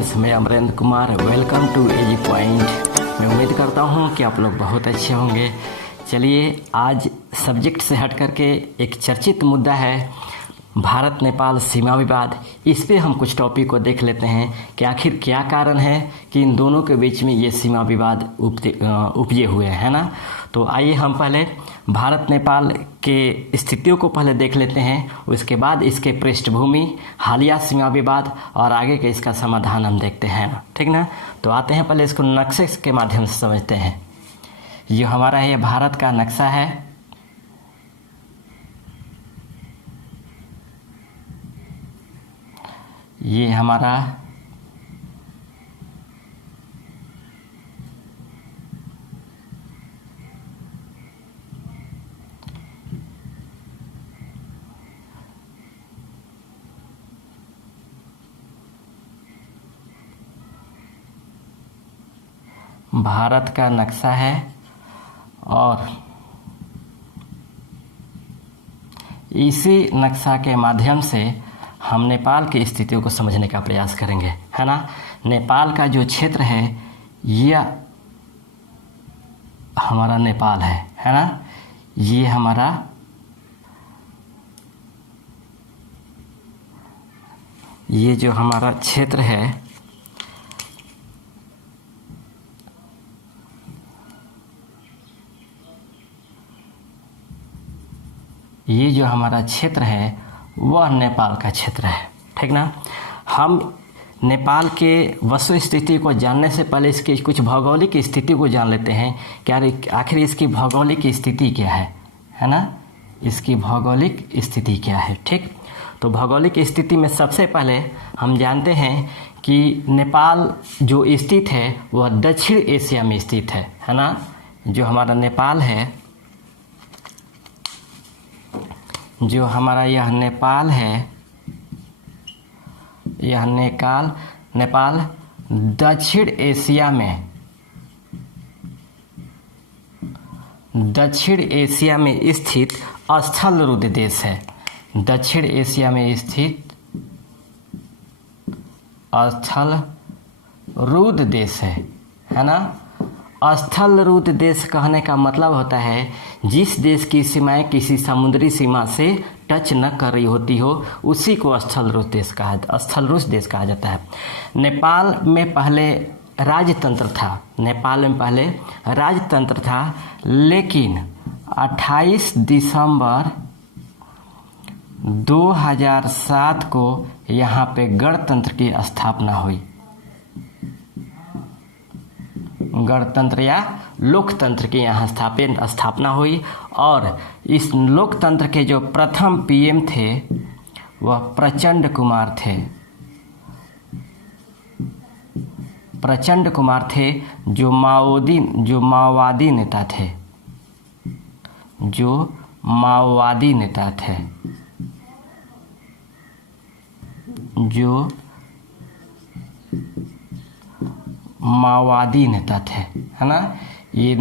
Friends, मैं Amarendra Kumar. Welcome to AG point. मैं उम्मीद करता हूँ कि आप लोग बहुत अच्छे होंगे। चलिए, आज सब्जेक्ट से हट करके एक चर्चित मुद्दा है भारत नेपाल सीमा विवाद। इस पे हम कुछ टॉपिक को देख लेते हैं कि आखिर क्या कारण है कि इन दोनों के बीच में ये सीमा विवाद उपजे हुए हैं, है ना। तो आइए हम पहले भारत नेपाल के स्थितियों को पहले देख लेते हैं, उसके बाद इसके पृष्ठभूमि, हालिया सीमा विवाद और आगे के इसका समाधान हम देखते हैं, ठीक ना। तो आते हैं, पहले इसको नक्शे के माध्यम से समझते हैं। ये हमारा ये भारत का नक्शा है। ये हमारा भारत का नक्शा है और इसी नक्शा के माध्यम से हम नेपाल की स्थितियों को समझने का प्रयास करेंगे, है ना। नेपाल का जो क्षेत्र है यह हमारा नेपाल है ना। ये हमारा ये जो हमारा क्षेत्र है ये जो हमारा क्षेत्र है वह नेपाल का क्षेत्र है, ठीक ना। हम नेपाल के वस्तु स्थिति को जानने से पहले इसकी कुछ भौगोलिक स्थिति को जान लेते हैं कि आखिर इसकी भौगोलिक स्थिति क्या है ना। इसकी भौगोलिक स्थिति क्या है, ठीक। तो भौगोलिक स्थिति में सबसे पहले हम जानते हैं कि नेपाल जो स्थित है वह दक्षिण एशिया में स्थित है ना। जो हमारा नेपाल है, जो हमारा यह नेपाल है, यह नेपाल दक्षिण एशिया में स्थित स्थलरूढ़ देश है। दक्षिण एशिया में स्थित स्थलरूढ़ देश है ना। स्थलरूढ़ देश कहने का मतलब होता है जिस देश की सीमाएं किसी समुद्री सीमा से टच न कर रही होती हो, उसी को स्थलरूढ़ देश कहा जाता है। नेपाल में पहले राजतंत्र था, लेकिन 28 दिसंबर 2007 को यहाँ पे गणतंत्र की स्थापना हुई। गणतंत्र या लोकतंत्र की यहाँ स्थापना हुई और इस लोकतंत्र के जो प्रथम पीएम थे वह प्रचंड कुमार थे, जो माओवादी नेता थे, है ना। ये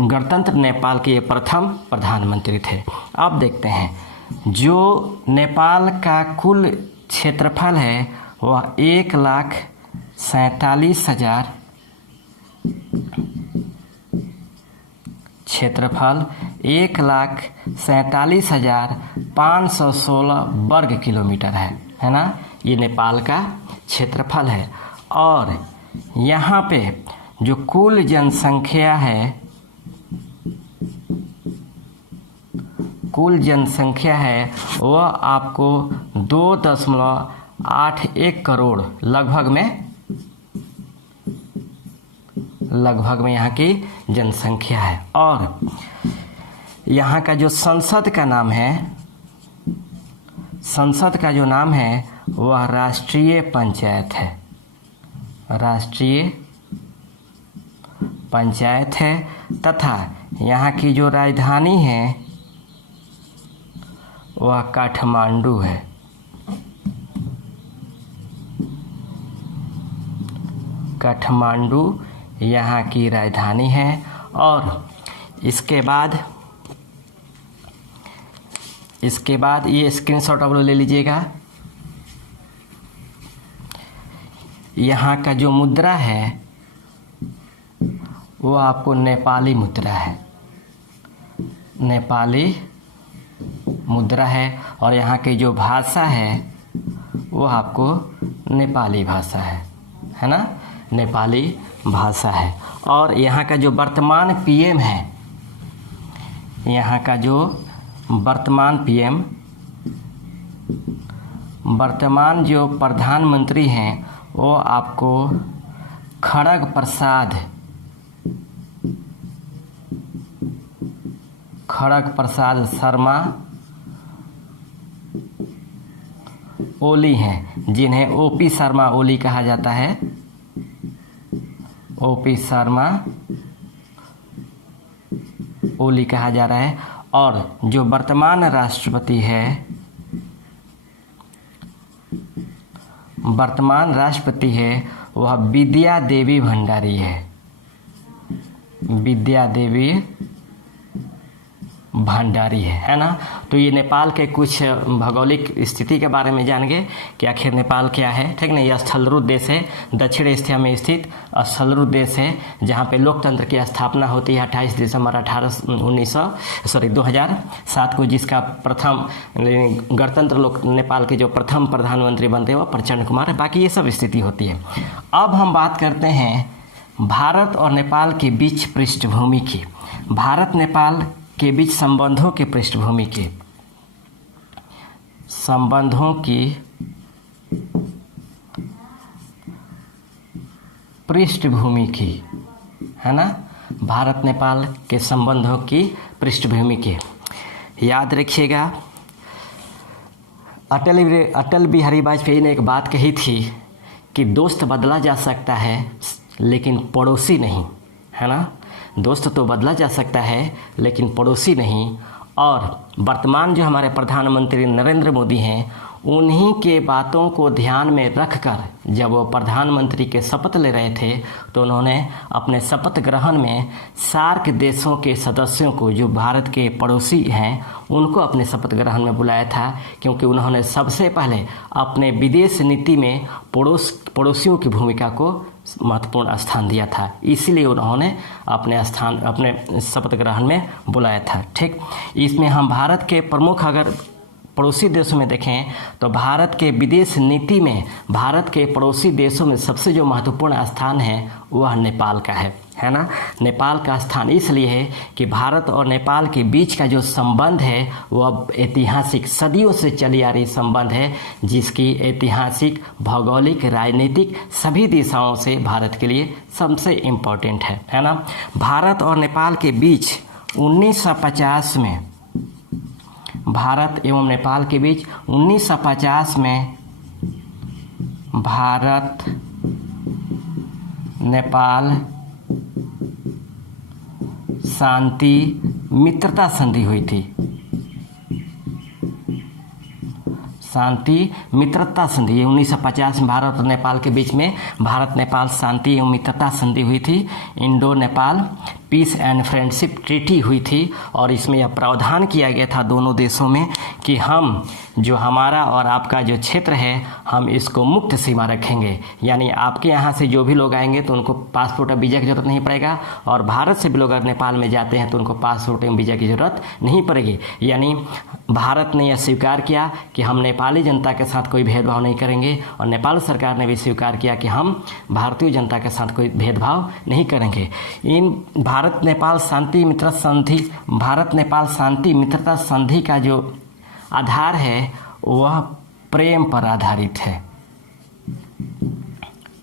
गणतंत्र नेपाल के ये प्रथम प्रधानमंत्री थे। अब देखते हैं, जो नेपाल का कुल क्षेत्रफल है वह 1,47,000 1,47,516 वर्ग किलोमीटर है ना। ये नेपाल का क्षेत्रफल है और यहाँ पे जो कुल जनसंख्या है वह आपको 2.81 करोड़ लगभग में यहाँ की जनसंख्या है। और यहाँ का जो संसद का जो नाम है वह राष्ट्रीय पंचायत है तथा यहाँ की जो राजधानी है वह काठमांडू है। काठमांडू यहाँ की राजधानी है। और इसके बाद ये स्क्रीनशॉट आप लोग ले लीजिएगा। यहाँ का जो मुद्रा है वो आपको नेपाली मुद्रा है, नेपाली मुद्रा है। और यहाँ की जो भाषा है वो आपको नेपाली भाषा है ना, नेपाली भाषा है। और यहाँ का जो वर्तमान पीएम है, यहाँ का जो वर्तमान पीएम, वर्तमान जो प्रधानमंत्री हैं वो आपको खड़ग प्रसाद शर्मा ओली हैं, जिन्हें ओपी शर्मा ओली कहा जाता है, ओपी शर्मा ओली कहा जा रहा है। और जो वर्तमान राष्ट्रपति है, वर्तमान राष्ट्रपति है वह विद्या देवी भंडारी है, विद्या देवी भंडारी है ना। तो ये नेपाल के कुछ भौगोलिक स्थिति के बारे में जान गए कि आखिर नेपाल क्या है, ठीक ना। यह स्थलरूप देश है, दक्षिण एशिया में स्थित स्थलरूप देश है, जहाँ पे लोकतंत्र की स्थापना होती है 28 दिसंबर 2007 को, जिसका प्रथम गणतंत्र लोक नेपाल के जो प्रथम प्रधानमंत्री बनते हैं वह प्रचंड कुमार है। बाकी ये सब स्थिति होती है। अब हम बात करते हैं भारत और नेपाल के बीच पृष्ठभूमि की, भारत नेपाल के बीच संबंधों के पृष्ठभूमि के, संबंधों की पृष्ठभूमि की, है ना, भारत नेपाल के संबंधों की पृष्ठभूमि के। याद रखिएगा, अटल बिहारी वाजपेयी ने एक बात कही थी कि दोस्त बदला जा सकता है लेकिन पड़ोसी नहीं, है ना। दोस्त तो बदला जा सकता है लेकिन पड़ोसी नहीं। और वर्तमान जो हमारे प्रधानमंत्री नरेंद्र मोदी हैं, उन्हीं के बातों को ध्यान में रखकर जब वो प्रधानमंत्री के शपथ ले रहे थे तो उन्होंने अपने शपथ ग्रहण में सार्क देशों के सदस्यों को, जो भारत के पड़ोसी हैं, उनको अपने शपथ ग्रहण में बुलाया था, क्योंकि उन्होंने सबसे पहले अपने विदेश नीति में पड़ोसियों की भूमिका को महत्वपूर्ण स्थान दिया था। इसीलिए उन्होंने अपने शपथ ग्रहण में बुलाया था। ठीक, इसमें हम भारत के प्रमुख अगर पड़ोसी देशों में देखें तो भारत के विदेश नीति में भारत के पड़ोसी देशों में सबसे जो महत्वपूर्ण स्थान है वह नेपाल का है ना। नेपाल का स्थान इसलिए है कि भारत और नेपाल के बीच का जो संबंध है वह ऐतिहासिक सदियों से चली आ रही संबंध है, जिसकी ऐतिहासिक, भौगोलिक, राजनीतिक सभी दिशाओं से भारत के लिए सबसे इम्पोर्टेंट है ना। भारत और नेपाल के बीच 1950 में, भारत एवं नेपाल के बीच 1950 में भारत नेपाल शांति मित्रता संधि हुई थी, शांति मित्रता संधि। 1950 में भारत और नेपाल के बीच में भारत नेपाल शांति एवं मित्रता संधि हुई थी, Indo Nepal peace and friendship treaty हुई थी। और इसमें यह प्रावधान किया गया था दोनों देशों में कि हम जो हमारा और आपका जो क्षेत्र है हम इसको मुक्त सीमा रखेंगे, यानी आपके यहाँ से जो भी लोग आएंगे तो उनको पासपोर्ट और वीज़ा की ज़रूरत नहीं पड़ेगा, और भारत से भी लोग अगर नेपाल में जाते हैं तो उनको पासपोर्ट एवं वीज़ा की ज़रूरत नहीं पड़ेगी। यानी भारत ने यह स्वीकार किया कि हम नेपाली जनता के साथ कोई भेदभाव नहीं करेंगे, और नेपाल सरकार ने भी स्वीकार किया कि हम भारतीय जनता के साथ कोई भेदभाव नहीं करेंगे। इन भारत नेपाल शांति मित्रता संधि, भारत नेपाल शांति मित्रता संधि का जो आधार है वह प्रेम पर आधारित है,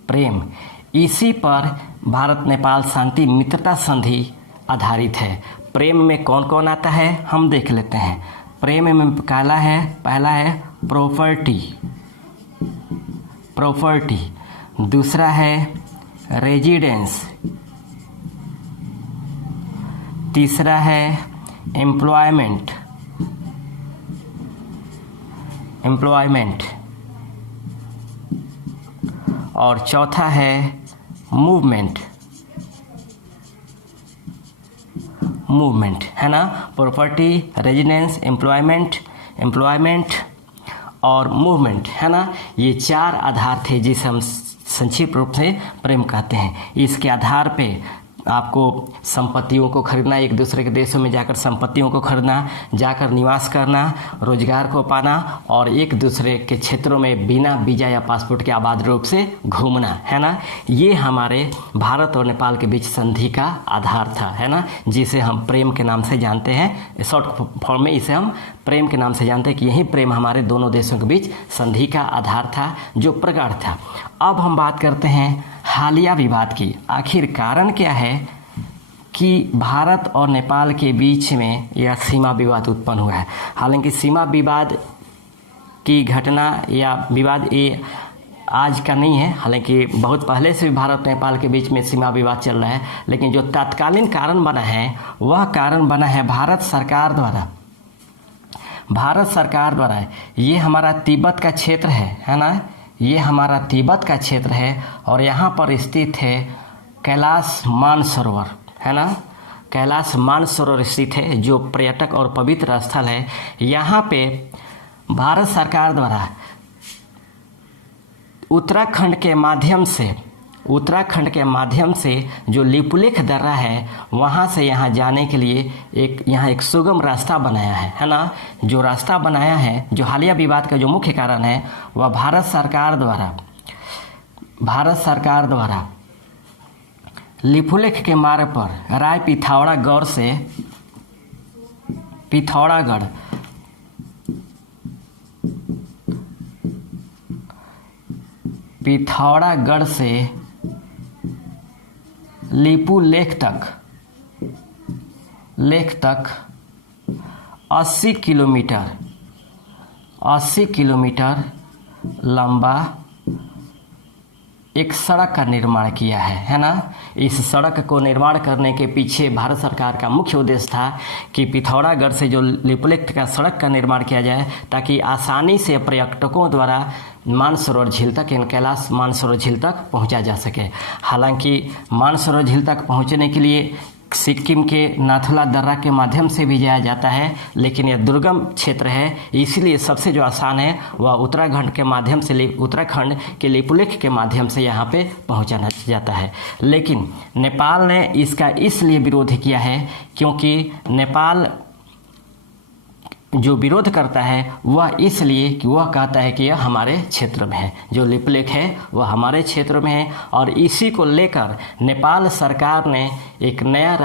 प्रेम, इसी पर भारत नेपाल शांति मित्रता संधि आधारित है। प्रेम में कौन कौन आता है हम देख लेते हैं। प्रेम में पहला है प्रॉपर्टी, दूसरा है रेजिडेंस, तीसरा है एम्प्लॉयमेंट, और चौथा है मूवमेंट, है ना। प्रॉपर्टी, रेजिडेंस, एम्प्लॉयमेंट और मूवमेंट, है ना। ये चार आधार थे जिसे हम संक्षिप्त रूप से प्रेम कहते हैं। इसके आधार पे आपको संपत्तियों को खरीदना, एक दूसरे के देशों में जाकर संपत्तियों को खरीदना, जाकर निवास करना, रोजगार को पाना और एक दूसरे के क्षेत्रों में बिना वीजा या पासपोर्ट के आबाद रूप से घूमना, है ना। ये हमारे भारत और नेपाल के बीच संधि का आधार था, है ना, जिसे हम प्रेम के नाम से जानते हैं। शॉर्ट फॉर्म में इसे हम प्रेम के नाम से जानते हैं कि यही प्रेम हमारे दोनों देशों के बीच संधि का आधार था, जो प्रगाढ़ था। अब हम बात करते हैं हालिया विवाद की। आखिर कारण क्या है कि भारत और नेपाल के बीच में यह सीमा विवाद उत्पन्न हुआ है। हालांकि सीमा विवाद की घटना या विवाद ये आज का नहीं है, हालांकि बहुत पहले से भी भारत नेपाल के बीच में सीमा विवाद चल रहा है, लेकिन जो तत्कालीन कारण बना है वह कारण बना है भारत सरकार द्वारा। ये हमारा तिब्बत का क्षेत्र है ना, ये हमारा तिब्बत का क्षेत्र है और यहाँ पर स्थित है कैलाश मानसरोवर, है ना। कैलाश मानसरोवर स्थित है जो पर्यटक और पवित्र स्थल है। यहाँ पे भारत सरकार द्वारा उत्तराखंड के माध्यम से जो लिपुलेख दर्रा है वहाँ से यहाँ जाने के लिए एक सुगम रास्ता बनाया है ना। जो रास्ता बनाया है, जो हालिया विवाद का जो मुख्य कारण है, वह भारत सरकार द्वारा लिपुलेख के मार्ग पर राय पिथौरागढ़ से लिपुलेख तक 80 किलोमीटर लंबा एक सड़क का निर्माण किया है ना। इस सड़क को निर्माण करने के पीछे भारत सरकार का मुख्य उद्देश्य था कि पिथौरागढ़ से जो लिपुलेख का सड़क का निर्माण किया जाए ताकि आसानी से पर्यटकों द्वारा मानसरोवर झील तक, कैलाश मानसरोवर झील तक पहुंचा जा सके। हालांकि मानसरोवर झील तक पहुंचने के लिए सिक्किम के नाथुला दर्रा के माध्यम से भी जाया जाता है, लेकिन यह दुर्गम क्षेत्र है, इसलिए सबसे जो आसान है वह उत्तराखंड के लिपुलेख के माध्यम से यहाँ पे पहुँचाना जाता है। लेकिन नेपाल ने इसका इसलिए विरोध किया है क्योंकि नेपाल जो विरोध करता है वह इसलिए कि वह कहता है कि यह हमारे क्षेत्र में है, जो लिपुलेख है वह हमारे क्षेत्र में है। और इसी को लेकर नेपाल सरकार ने एक नया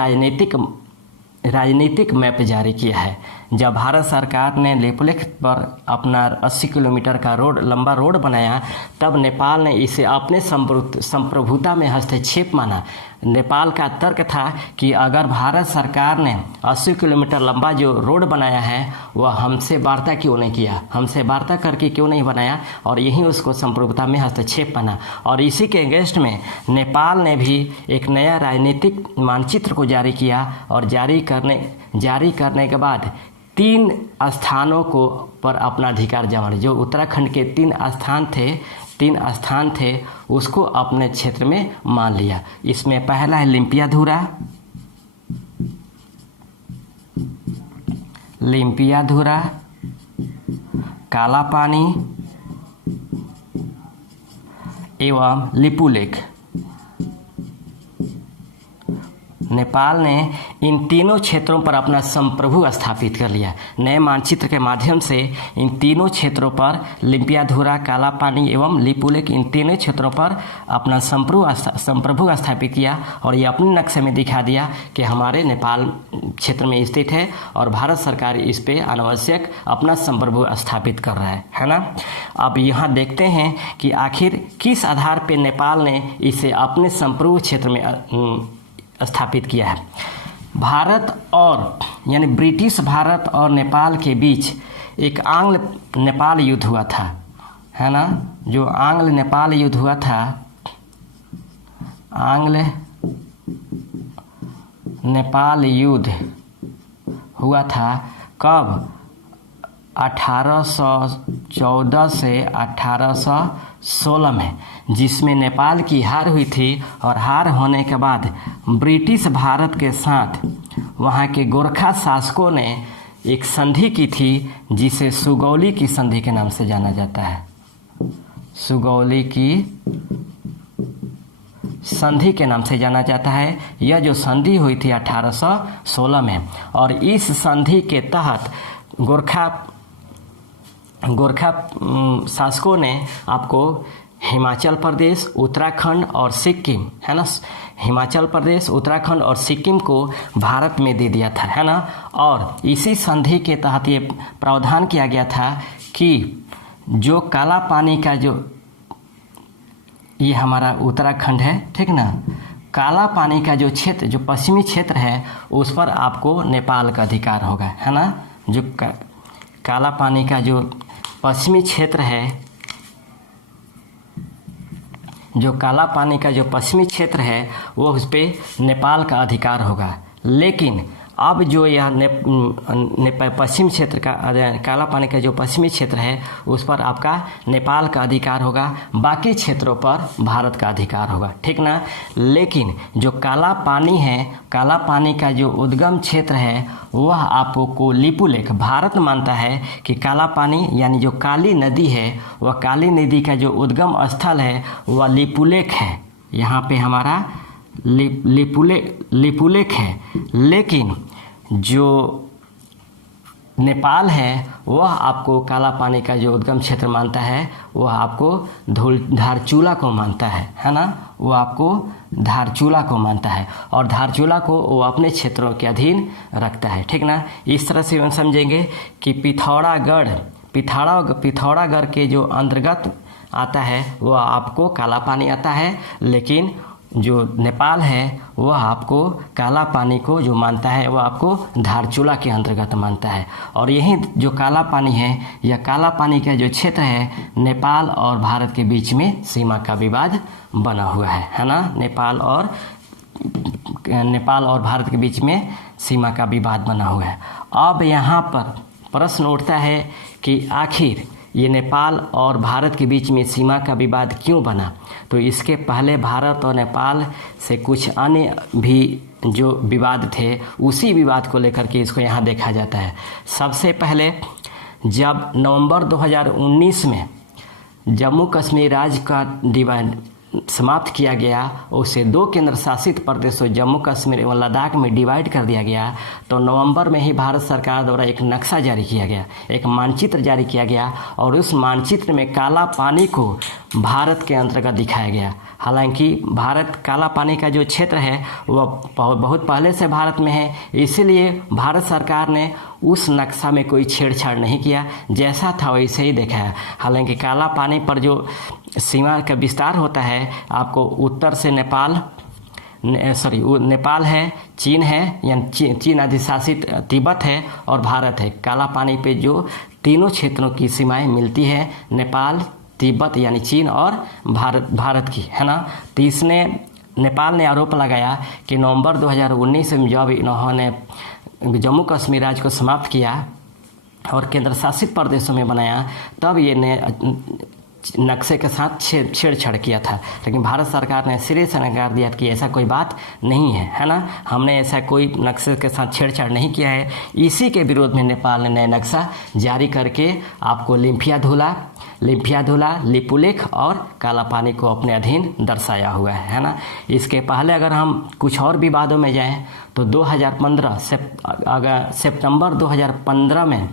राजनीतिक मैप जारी किया है। जब भारत सरकार ने लिपुलेख पर अपना 80 किलोमीटर का लंबा रोड बनाया, तब नेपाल ने इसे अपने संप्रभुता में हस्तक्षेप माना। नेपाल का तर्क था कि अगर भारत सरकार ने 80 किलोमीटर लंबा जो रोड बनाया है वह हमसे वार्ता क्यों नहीं किया, हमसे वार्ता करके क्यों नहीं बनाया, और यही उसको संप्रभुता में हस्तक्षेप माना। और इसी के अगेंस्ट में नेपाल ने भी एक नया राजनीतिक मानचित्र को जारी किया और जारी करने के बाद 3 स्थानों को पर अपना अधिकार जमा, जो उत्तराखंड के 3 स्थान थे उसको अपने क्षेत्र में मान लिया। इसमें पहला है लिम्पियाधुरा, काला पानी एवं लिपुलेख। नेपाल ने इन तीनों क्षेत्रों पर अपना संप्रभु स्थापित कर लिया। नए मानचित्र के माध्यम से इन तीनों क्षेत्रों पर लिम्पियाधुरा, काला पानी एवं लिपुलेख, इन तीनों क्षेत्रों पर अपना संप्रभु स्थापित किया और ये अपने नक्शे में दिखा दिया कि हमारे नेपाल क्षेत्र में स्थित है और भारत सरकार इस पे अनावश्यक अपना संप्रभु स्थापित कर रहा है ना। अब यहाँ देखते हैं कि आखिर किस आधार पे नेपाल ने इसे अपने संप्रभु क्षेत्र में स्थापित किया है। ब्रिटिश भारत और नेपाल के बीच एक आंग्ल नेपाल युद्ध हुआ था, है ना। जो आंग्ल नेपाल युद्ध हुआ था, आंग्ल नेपाल युद्ध हुआ था कब? 1814 से 1816 में, जिसमें नेपाल की हार हुई थी। और हार होने के बाद ब्रिटिश भारत के साथ वहाँ के गोरखा शासकों ने एक संधि की थी जिसे सुगौली की संधि के नाम से जाना जाता है। सुगौली की संधि के नाम से जाना जाता है। यह जो संधि हुई थी 1816 में, और इस संधि के तहत गोरखा शासकों ने आपको हिमाचल प्रदेश, उत्तराखंड और सिक्किम, है ना, हिमाचल प्रदेश, उत्तराखंड और सिक्किम को भारत में दे दिया था, है ना। और इसी संधि के तहत ये प्रावधान किया गया था कि जो काला पानी का जो ये हमारा उत्तराखंड है, ठीक ना, काला पानी का जो क्षेत्र, जो पश्चिमी क्षेत्र है, उस पर आपको नेपाल का अधिकार होगा, है ना। जो काला पानी का जो पश्चिमी क्षेत्र है, जो काला पानी का जो पश्चिमी क्षेत्र है, वो उस पर नेपाल का अधिकार होगा। लेकिन अब जो यह पश्चिम क्षेत्र का काला पानी का जो पश्चिमी क्षेत्र है, उस पर आपका नेपाल का अधिकार होगा, बाकी क्षेत्रों पर भारत का अधिकार होगा, ठीक ना। लेकिन जो काला पानी है, काला पानी का जो उद्गम क्षेत्र है, वह आपको लिपुलेख, भारत मानता है कि काला पानी यानी जो काली नदी है, वह काली नदी का जो उद्गम स्थल है वह लिपुलेख है। यहाँ पे हमारा लिपुलेख है। लेकिन जो नेपाल है वह आपको काला पानी का जो उद्गम क्षेत्र मानता है, वह आपको धारचूला को मानता है ना। वो आपको धारचूला को मानता है और धारचूला को वो अपने क्षेत्रों के अधीन रखता है, ठीक ना। इस तरह से हम समझेंगे कि पिथौरागढ़ के जो अंतर्गत आता है वह आपको काला पानी आता है, लेकिन जो नेपाल है वह आपको काला पानी को जो मानता है वह आपको धारचूला के अंतर्गत मानता है। और यही जो काला पानी है, यह काला पानी का जो क्षेत्र है, नेपाल और भारत के बीच में सीमा का विवाद बना हुआ है ना। नेपाल और भारत के बीच में सीमा का विवाद बना हुआ है। अब यहाँ पर प्रश्न उठता है कि आखिर ये नेपाल और भारत के बीच में सीमा का विवाद क्यों बना। तो इसके पहले भारत और नेपाल से कुछ अन्य भी जो विवाद थे, उसी विवाद को लेकर के इसको यहाँ देखा जाता है। सबसे पहले जब नवंबर 2019 में जम्मू कश्मीर राज्य का डिवाइड समाप्त किया गया, उसे 2 केंद्र शासित प्रदेशों जम्मू कश्मीर एवं लद्दाख में डिवाइड कर दिया गया, तो नवंबर में ही भारत सरकार द्वारा एक नक्शा जारी किया गया, एक मानचित्र जारी किया गया और उस मानचित्र में काला पानी को भारत के अंतर्गत दिखाया गया। हालांकि भारत काला पानी का जो क्षेत्र है वह बहुत पहले से भारत में है, इसीलिए भारत सरकार ने उस नक्शा में कोई छेड़छाड़ नहीं किया, जैसा था वैसे ही देखा है। हालांकि काला पानी पर जो सीमा का विस्तार होता है, आपको उत्तर से नेपाल है, चीन है, यानी चीन अधिशासित तिब्बत है और भारत है। काला पानी पे जो तीनों क्षेत्रों की सीमाएं मिलती है, नेपाल, तिब्बत यानी चीन और भारत की, है ना। तो इसने नेपाल ने आरोप लगाया कि नवंबर 2019 में जब इन्होंने जम्मू कश्मीर राज्य को समाप्त किया और केंद्र शासित प्रदेशों में बनाया, तब ये नक्शे के साथ छेड़छाड़ किया था। लेकिन भारत सरकार ने सिरे से नकार दिया कि ऐसा कोई बात नहीं है ना, हमने ऐसा कोई नक्शे के साथ छेड़छाड़ नहीं किया है। इसी के विरोध में नेपाल ने नया नक्शा जारी करके आपको लिम्फियाधुला, लिपुलेख और काला पानी को अपने अधीन दर्शाया हुआ है ना। इसके पहले अगर हम कुछ और विवादों में जाएं तो 2015 सितंबर 2015 में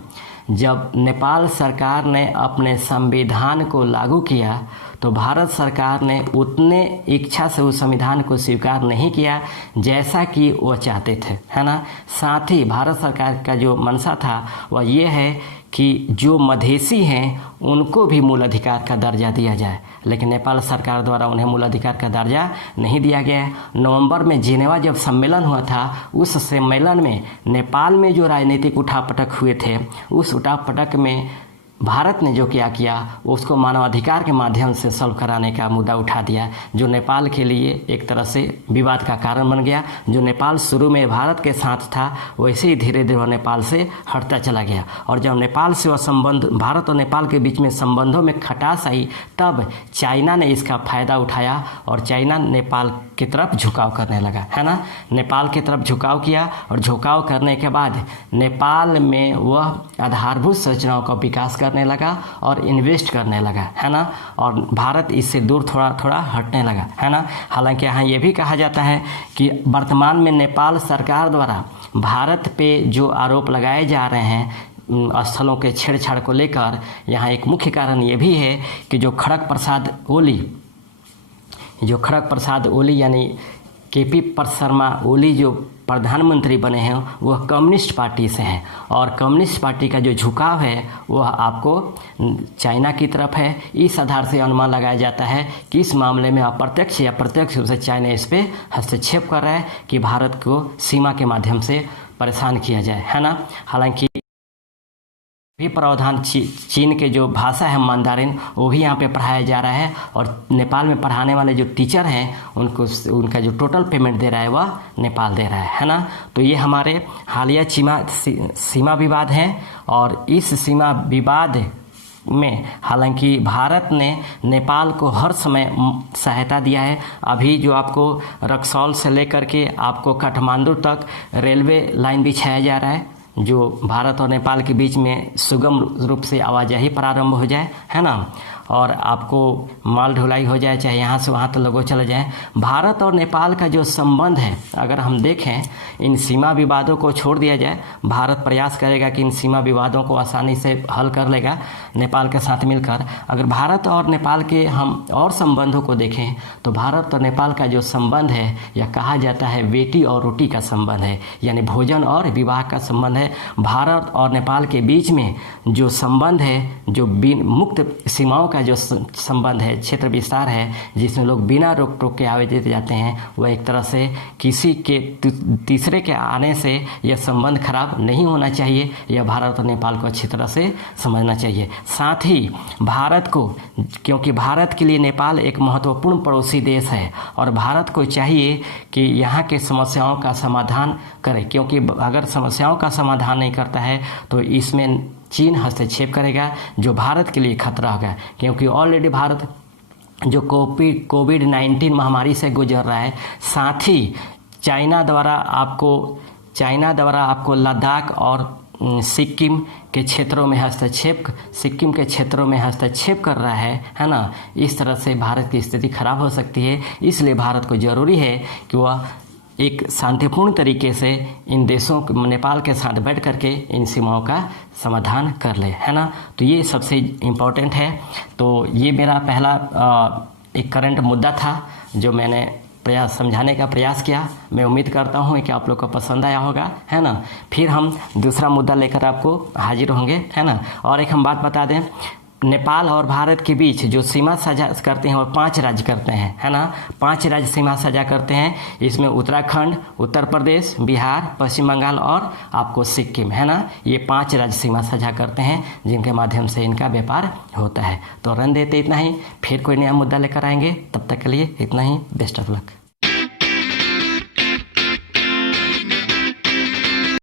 जब नेपाल सरकार ने अपने संविधान को लागू किया, तो भारत सरकार ने उतने इच्छा से उस संविधान को स्वीकार नहीं किया जैसा कि वो चाहते थे, है ना। साथ ही भारत सरकार का जो मंशा था वह ये है कि जो मधेसी हैं उनको भी मूल अधिकार का दर्जा दिया जाए, लेकिन नेपाल सरकार द्वारा उन्हें मूल अधिकार का दर्जा नहीं दिया गया। नवंबर में जिनेवा जब सम्मेलन हुआ था, उस सम्मेलन में नेपाल में जो राजनीतिक उठापटक हुए थे, उस उठापटक में भारत ने जो किया उसको मानवाधिकार के माध्यम से सॉल्व कराने का मुद्दा उठा दिया, जो नेपाल के लिए एक तरह से विवाद का कारण बन गया। जो नेपाल शुरू में भारत के साथ था, वैसे ही धीरे धीरे नेपाल से हटता चला गया। और जब नेपाल से वह संबंध, भारत और नेपाल के बीच में संबंधों में खटास आई, तब चाइना ने इसका फायदा उठाया और चाइना नेपाल की तरफ झुकाव करने लगा, है ना। नेपाल की तरफ झुकाव किया और झुकाव करने के बाद नेपाल में वह आधारभूत संरचनाओं का विकास करने लगा और इन्वेस्ट करने लगा, है ना, और भारत इससे दूर थोड़ा थोड़ा हटने लगा, है ना। हालांकि यहाँ ये भी कहा जाता है कि वर्तमान में नेपाल सरकार द्वारा भारत पे जो आरोप लगाए जा रहे हैं स्थलों के छेड़छाड़ को लेकर, यहाँ एक मुख्य कारण ये भी है कि जो खड़ग प्रसाद ओली यानी केपी शर्मा ओली जो प्रधानमंत्री बने हैं वह कम्युनिस्ट पार्टी से हैं, और कम्युनिस्ट पार्टी का जो झुकाव है वह आपको चाइना की तरफ है। इस आधार से अनुमान लगाया जाता है कि इस मामले में अप्रत्यक्ष या प्रत्यक्ष रूप से चाइना इस पर हस्तक्षेप कर रहा है कि भारत को सीमा के माध्यम से परेशान किया जाए, है ना। हालांकि भी प्रावधान चीन के जो भाषा है मंदारिन वो भी यहाँ पे पढ़ाया जा रहा है, और नेपाल में पढ़ाने वाले जो टीचर हैं उनको उनका जो टोटल पेमेंट दे रहा है वह नेपाल दे रहा है ना। तो ये हमारे हालिया सीमा विवाद हैं, और इस सीमा विवाद में हालांकि भारत ने नेपाल को हर समय सहायता दिया है। अभी जो आपको रक्सौल से लेकर के आपको काठमांडू तक रेलवे लाइन बिछाया जा रहा है, जो भारत और नेपाल के बीच में सुगम रूप से आवाजाही प्रारंभ हो जाए, है ना, और आपको माल ढुलाई हो जाए, चाहे यहाँ से वहाँ तक लोगों चले जाएं। भारत और नेपाल का जो संबंध है, अगर हम देखें इन सीमा विवादों को छोड़ दिया जाए, भारत प्रयास करेगा कि इन सीमा विवादों को आसानी से हल कर लेगा नेपाल के साथ मिलकर। अगर भारत और नेपाल के हम और संबंधों को देखें तो भारत और नेपाल का जो संबंध है, यह कहा जाता है बेटी और रोटी का संबंध है, यानी भोजन और विवाह का संबंध है। भारत और नेपाल के बीच में जो संबंध है, जो मुक्त सीमाओं का जो संबंध है, क्षेत्र विस्तार है, जिसमें लोग बिना रोक टोक के आयोजित जाते हैं, वह एक तरह से किसी के तीसरे के आने से यह संबंध खराब नहीं होना चाहिए। यह भारत और नेपाल को अच्छी तरह से समझना चाहिए। साथ ही भारत को, क्योंकि भारत के लिए नेपाल एक महत्वपूर्ण पड़ोसी देश है, और भारत को चाहिए कि यहाँ के समस्याओं का समाधान करे, क्योंकि अगर समस्याओं का समाधान नहीं करता है तो इसमें चीन हस्तक्षेप करेगा, जो भारत के लिए खतरा होगा। क्योंकि ऑलरेडी भारत जो कोविड-19 महामारी से गुजर रहा है, साथ ही चाइना द्वारा आपको लद्दाख और सिक्किम के क्षेत्रों में हस्तक्षेप कर रहा है ना। इस तरह से भारत की स्थिति खराब हो सकती है। इसलिए भारत को ज़रूरी है कि वह एक शांतिपूर्ण तरीके से इन देशों नेपाल के साथ बैठ करके इन सीमाओं का समाधान कर ले, है ना। तो ये सबसे इम्पोर्टेंट है। तो ये मेरा पहला एक करंट मुद्दा था जो मैंने समझाने का प्रयास किया। मैं उम्मीद करता हूँ कि आप लोग को पसंद आया होगा, है ना। फिर हम दूसरा मुद्दा लेकर आपको हाजिर होंगे, है ना। और एक हम बात बता दें, नेपाल और भारत के बीच जो सीमा साझा करते हैं वो 5 राज्य करते हैं, है ना। 5 राज्य सीमा साझा करते हैं। इसमें उत्तराखंड, उत्तर प्रदेश, बिहार, पश्चिम बंगाल और आपको सिक्किम, है ना। ये 5 राज्य सीमा साझा करते हैं जिनके माध्यम से इनका व्यापार होता है। तो रन देते इतना ही, फिर कोई नया मुद्दा लेकर आएंगे। तब तक के लिए इतना ही। Best of luck.